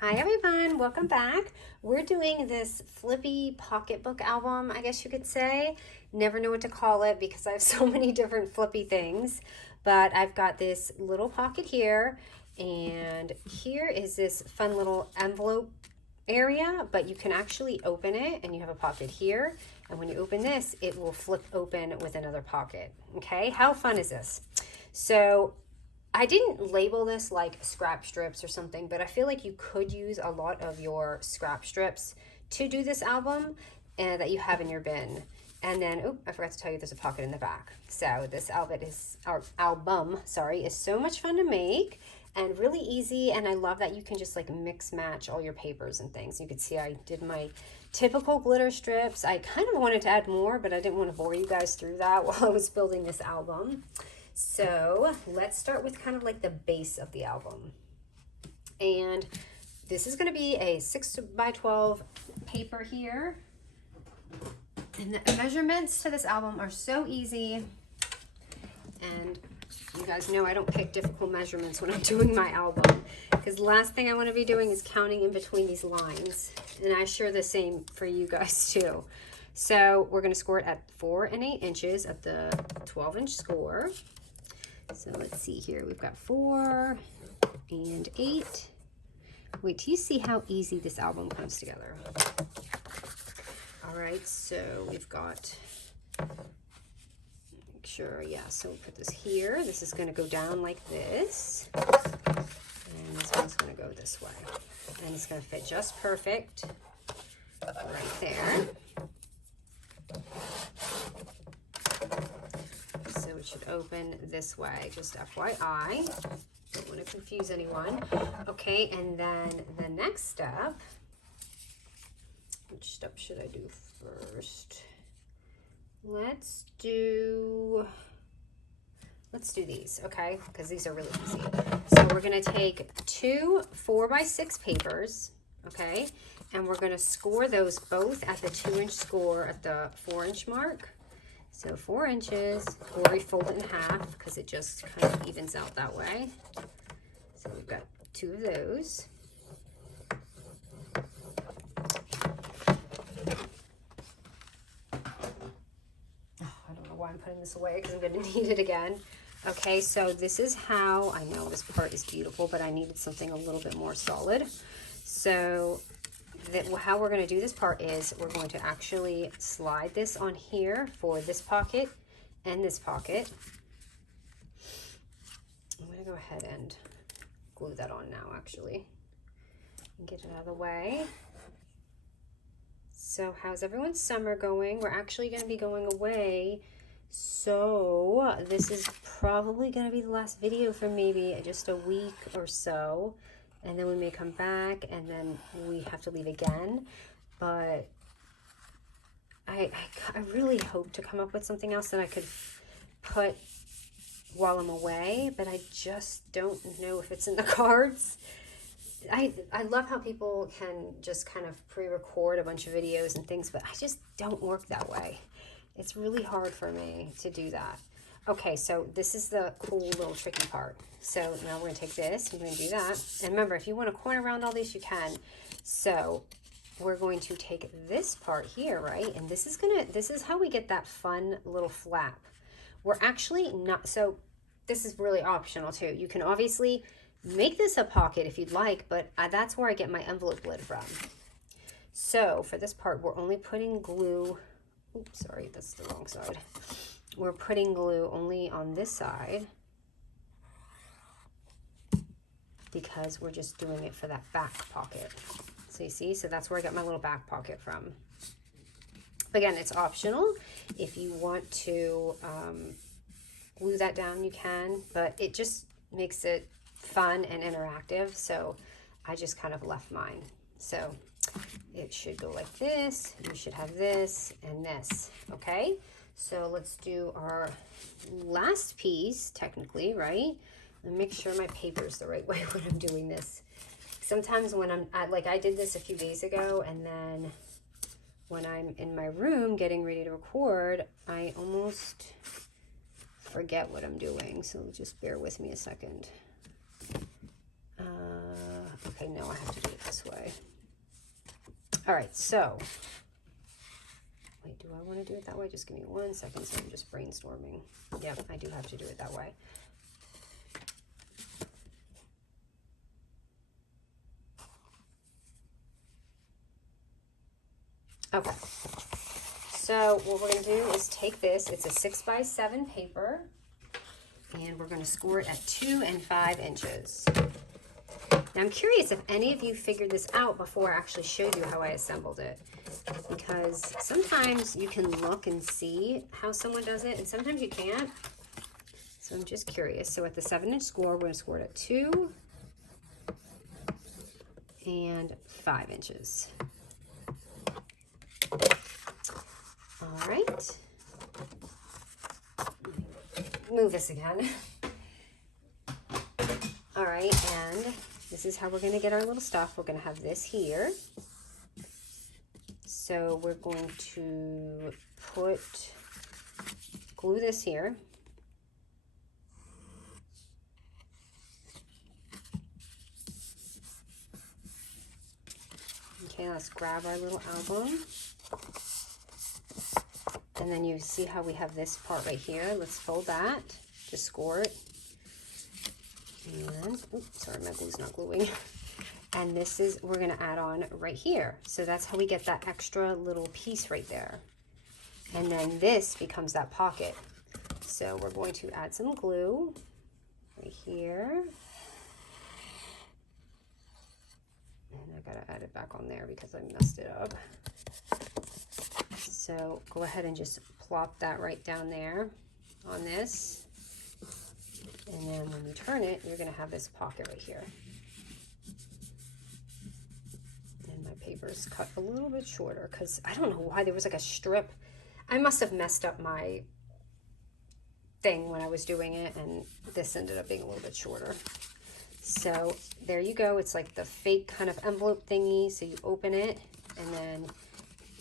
Hi everyone, welcome back. We're doing this Flippy pocketbook album, I guess you could say. Never know what to call it because I have so many different Flippy things. But I've got this little pocket here, and here is this fun little envelope area, but you can actually open it and you have a pocket here. And when you open this, it will flip open with another pocket. Okay, how fun is this? So I didn't label this like scrap strips or something, but I feel like you could use a lot of your scrap strips to do this album that you have in your bin. And then, oh, I forgot to tell you there's a pocket in the back. So this album is so much fun to make and really easy. And I love that you can just like mix match all your papers and things. You can see I did my typical glitter strips. I kind of wanted to add more, but I didn't want to bore you guys through that while I was building this album. So let's start with kind of like the base of the album. And this is going to be a 6x12 paper here. And the measurements to this album are so easy. And you guys know I don't pick difficult measurements when I'm doing my album, because the last thing I want to be doing is counting in between these lines. And I'm sure the same for you guys too. So we're going to score it at 4 and 8 inches at the 12-inch score. So let's see here, we've got 4 and 8. Wait till you see how easy this album comes together. All right, so we've got, make sure, yeah, so we'll put this here. This is gonna go down like this. And this one's gonna go this way. And it's gonna fit just perfect right there. So it should open this way, just FYI. Don't want to confuse anyone. Okay, and then the next step, which step should I do first? Let's do these, okay? Because these are really easy. So we're gonna take 2 4x6 papers, okay? And we're gonna score those both at the 2-inch score at the 4-inch mark. So 4 inches, or we fold it in half because it just kind of evens out that way. So we've got 2 of those. I don't know why I'm putting this away because I'm going to need it again. Okay, so this is how, I know this part is beautiful, but I needed something a little bit more solid. So how we're going to do this part is we're going to actually slide this on here for this pocket and this pocket. I'm going to go ahead and glue that on now, actually, and get it out of the way. So how's everyone's summer going? We're actually going to be going away, so this is probably going to be the last video for maybe just a week or so. And then we may come back and then we have to leave again. But I really hope to come up with something else that I could put while I'm away, but I just don't know if it's in the cards. I love how people can just kind of pre-record a bunch of videos and things, but I just don't work that way. It's really hard for me to do that. Okay, so this is the cool little tricky part. So now we're going to take this, we're going to do that. And remember, if you want to corner around all these, you can. So we're going to take this part here, right? And this is how we get that fun little flap. We're actually not, so this is really optional too. You can obviously make this a pocket if you'd like, but that's where I get my envelope lid from. So for this part, we're only putting glue. Oops, sorry, that's the wrong side. We're putting glue only on this side because we're just doing it for that back pocket. So you see, so that's where I got my little back pocket from. Again, it's optional. If you want to glue that down, you can, but it just makes it fun and interactive. So I just kind of left mine. So it should go like this. You should have this and this, okay? So let's do our last piece, technically, right? And make sure my paper is the right way when I'm doing this. Sometimes when I did this a few days ago, and then when I'm in my room getting ready to record, I almost forget what I'm doing. So just bear with me a second. Okay, no, I have to do it this way. All right, so, wait, do I want to do it that way? Just give me 1 second, so I'm just brainstorming. Yep, I do have to do it that way. Okay, so what we're going to do is take this, it's a 6x7 paper, and we're going to score it at 2 and 5 inches. Now I'm curious if any of you figured this out before I actually showed you how I assembled it, because sometimes you can look and see how someone does it, and sometimes you can't. So I'm just curious. So at the 7-inch score, we're going to score it at 2 and 5 inches. All right. Move this again. All right, and this is how we're going to get our little stuff. We're going to have this here. So we're going to glue this here. Okay, let's grab our little album. And then you see how we have this part right here. Let's fold that to score it. And, oops, sorry, my glue's not gluing. And this is, we're gonna add on right here. So that's how we get that extra little piece right there. And then this becomes that pocket. So we're going to add some glue right here. And I gotta add it back on there because I messed it up. So go ahead and just plop that right down there on this. And then when you turn it, you're gonna have this pocket right here. And my paper's cut a little bit shorter because I don't know why there was like a strip. I must have messed up my thing when I was doing it, and this ended up being a little bit shorter. So there you go. It's like the fake kind of envelope thingy. So you open it, and then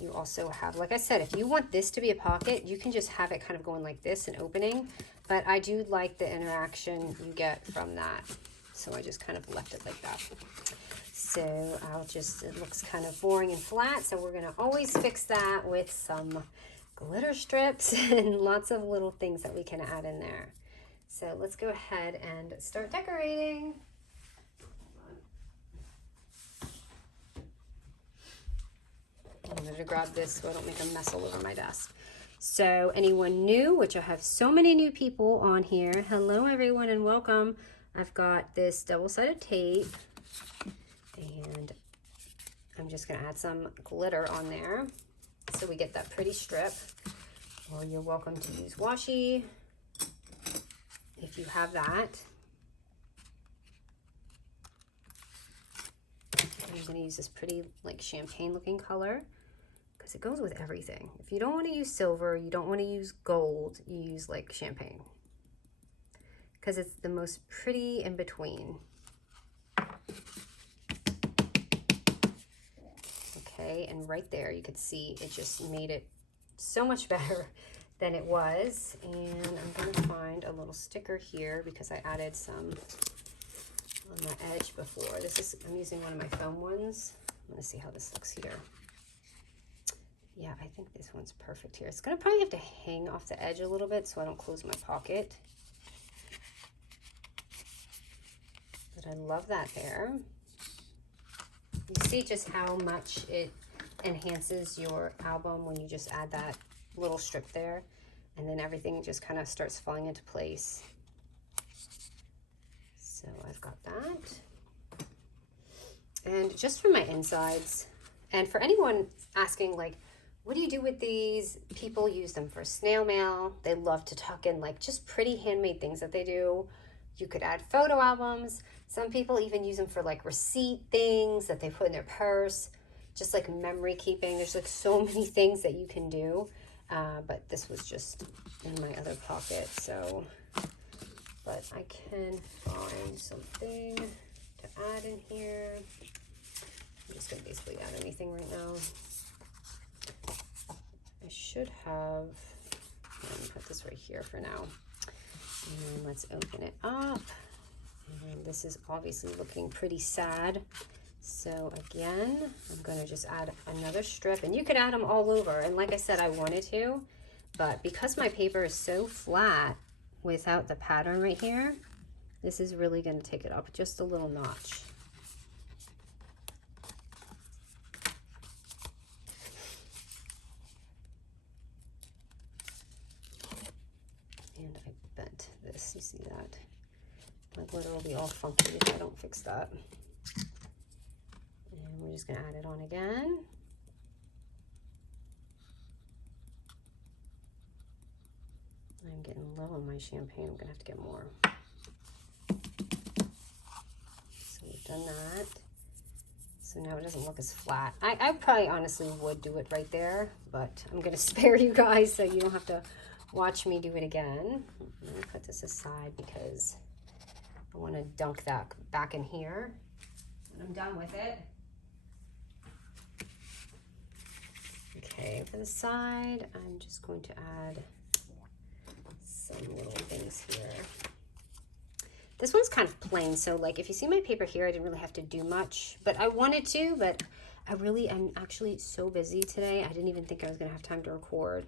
you also have, like I said, if you want this to be a pocket, you can just have it kind of going like this and opening. But I do like the interaction you get from that. So I just kind of left it like that. So it looks kind of boring and flat. So we're gonna always fix that with some glitter strips and lots of little things that we can add in there. So let's go ahead and start decorating. I'm going to grab this so I don't make a mess all over my desk. So anyone new, which I have so many new people on here. Hello everyone and welcome. I've got this double-sided tape and I'm just going to add some glitter on there so we get that pretty strip. Or you're welcome to use washi if you have that. I'm going to use this pretty like champagne looking color because it goes with everything. If you don't want to use silver, you don't want to use gold, you use like champagne because it's the most pretty in between. Okay, and right there you could see it just made it so much better than it was. And I'm going to find a little sticker here because I added some on the edge before. I'm using one of my foam ones. I'm going to see how this looks here. Yeah, I think this one's perfect here. It's going to probably have to hang off the edge a little bit so I don't close my pocket. But I love that there. You see just how much it enhances your album when you just add that little strip there, and then everything just kind of starts falling into place. So I've got that. And just for my insides, and for anyone asking like, what do you do with these? People use them for snail mail. They love to tuck in like just pretty handmade things that they do. You could add photo albums. Some people even use them for like receipt things that they put in their purse, just like memory keeping. There's like so many things that you can do. But this was just in my other pocket, so, but I can find something to add in here. I'm just gonna basically add anything right now. I should have, let me put this right here for now. And then let's open it up. And this is obviously looking pretty sad. So again, I'm going to just add another strip, and you could add them all over. And like I said, I wanted to, but because my paper is so flat without the pattern right here, this is really going to take it up just a little notch. And I bent this, you see that? My glitter will be all funky if I don't fix that. And we're just going to add it on again. I'm getting low on my champagne. I'm going to have to get more. So we've done that. So now it doesn't look as flat. I probably honestly would do it right there, but I'm going to spare you guys so you don't have to watch me do it again. I'm going to put this aside because I want to dunk that back in here when I'm done with it. Okay, for the side, I'm just going to add some little things here. This one's kind of plain, so like if you see my paper here, I didn't really have to do much, but I wanted to, but I'm actually so busy today. I didn't even think I was gonna have time to record.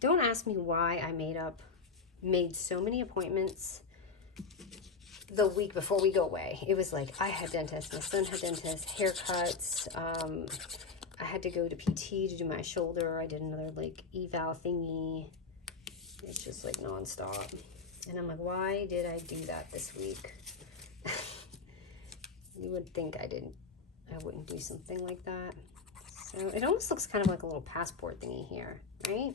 Don't ask me why I made so many appointments the week before we go away. It was like I had dentists, my son had dentists, haircuts. I had to go to PT to do my shoulder. I did another like eval thingy. It's just like nonstop. And I'm like, why did I do that this week? You would think I wouldn't do something like that. So it almost looks kind of like a little passport thingy here, right?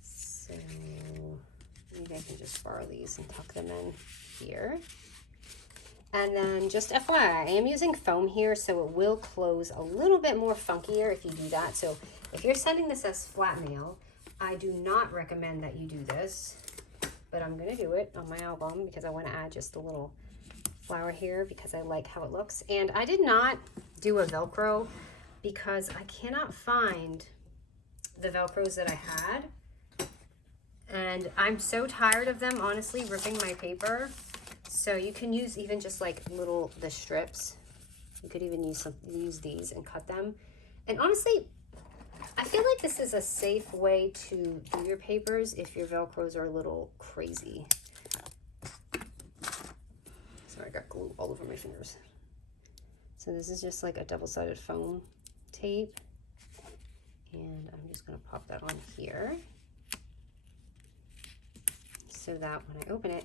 So maybe I can just borrow these and tuck them in here. And then just FYI, I am using foam here, so it will close a little bit more funkier if you do that. So if you're sending this as flat mail, I do not recommend that you do this, but I'm going to do it on my album because I want to add just a little flower here because I like how it looks. And I did not do a Velcro because I cannot find the Velcros that I had. And I'm so tired of them, honestly, ripping my paper. So you can use even just like the strips. You could even use these and cut them. And honestly, I feel like this is a safe way to do your papers if your Velcros are a little crazy. Sorry, I got glue all over my fingers. So this is just like a double-sided foam tape. And I'm just going to pop that on here so that when I open it,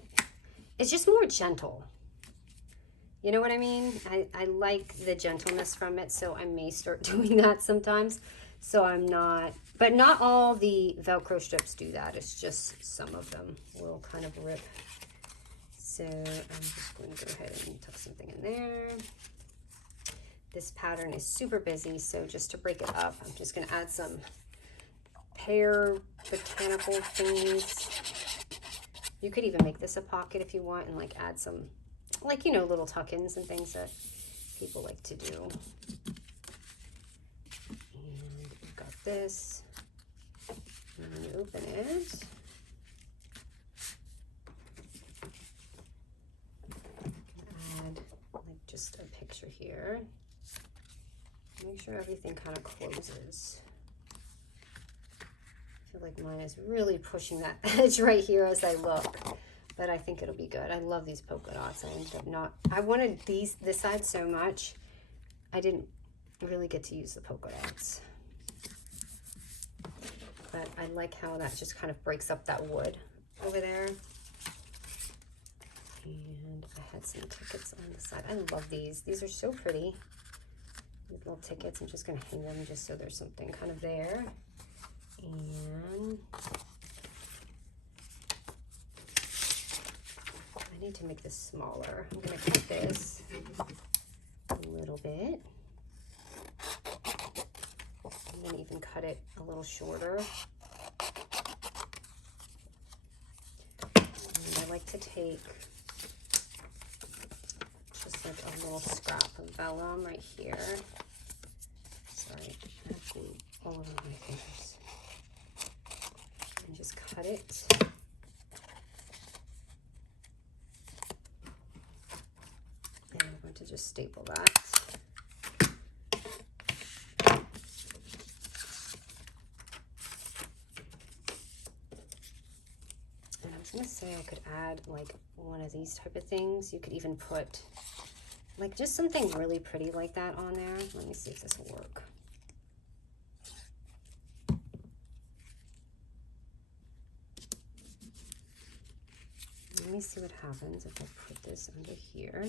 it's just more gentle. You know what I mean? I like the gentleness from it, so I may start doing that sometimes. So I'm not, but not all the Velcro strips do that. It's just some of them will kind of rip. So I'm just going to go ahead and tuck something in there. This pattern is super busy, so just to break it up, I'm just going to add some pear botanical things. You could even make this a pocket if you want and like add some, like, you know, little tuck-ins and things that people like to do. This, and then you open it, add like just a picture here, make sure everything kind of closes. I feel like mine is really pushing that edge right here as I look, but I think it'll be good. I love these polka dots. I wanted this side so much, I didn't really get to use the polka dots. But I like how that just kind of breaks up that wood over there. And I had some tickets on the side. I love these. These are so pretty. These little tickets. I'm just going to hang them just so there's something kind of there. And I need to make this smaller. I'm going to cut this a little bit. I'm going to even cut it a little shorter. And I like to take just like a little scrap of vellum right here. Sorry, I have glue all over my fingers. And just cut it. to just staple that. And I was gonna say I could add like one of these type of things. You could even put like just something really pretty like that on there. Let me see if this will work. Let me see what happens if I put this under here.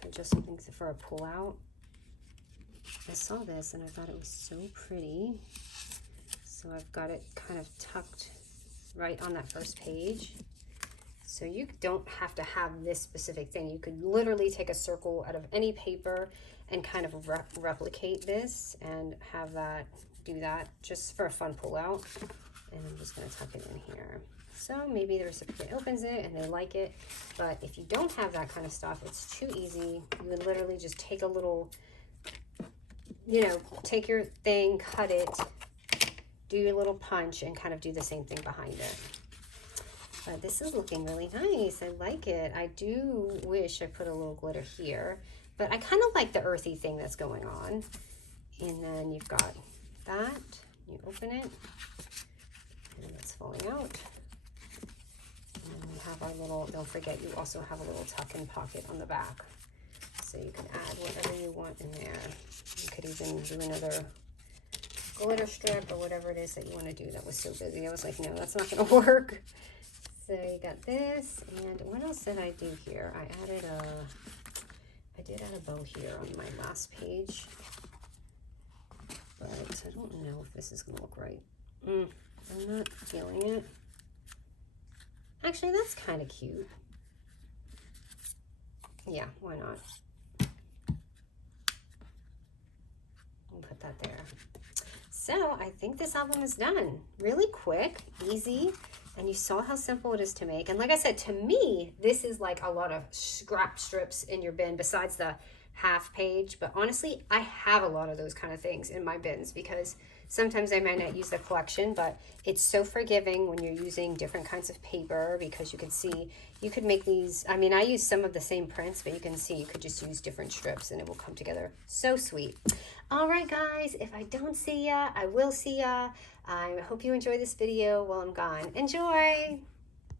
For just something for a pull out. I saw this and I thought it was so pretty. So I've got it kind of tucked right on that first page. So you don't have to have this specific thing. You could literally take a circle out of any paper and kind of replicate this and have that, do that just for a fun pull out. And I'm just gonna tuck it in here. So maybe the recipient opens it and they like it, but if you don't have that kind of stuff, it's too easy. You would literally just take a little, you know, take your thing, cut it, do your little punch, and kind of do the same thing behind it. But this is looking really nice. I like it. I do wish I put a little glitter here, but I kind of like the earthy thing that's going on. And then you've got that. You open it, and it's falling out. And then we have our little, don't forget, you also have a little tuck-in pocket on the back. So you can add whatever you want in there. You could even do another glitter strip or whatever it is that you want to do. That was so busy. I was like, no, that's not going to work. So you got this, and what else did I do here? I did add a bow here on my last page, but I don't know if this is going to look right. I'm not feeling it. Actually, that's kind of cute. Yeah, why not? We'll put that there. So I think this album is done. Really quick, easy, and you saw how simple it is to make. And like I said, to me, this is like a lot of scrap strips in your bin besides the half page. But honestly, I have a lot of those kind of things in my bins because sometimes I might not use the collection, but it's so forgiving when you're using different kinds of paper because you can see, you could make these, I mean, I use some of the same prints, but you can see you could just use different strips and it will come together so sweet. All right, guys, if I don't see ya, I will see ya. I hope you enjoy this video while I'm gone. Enjoy!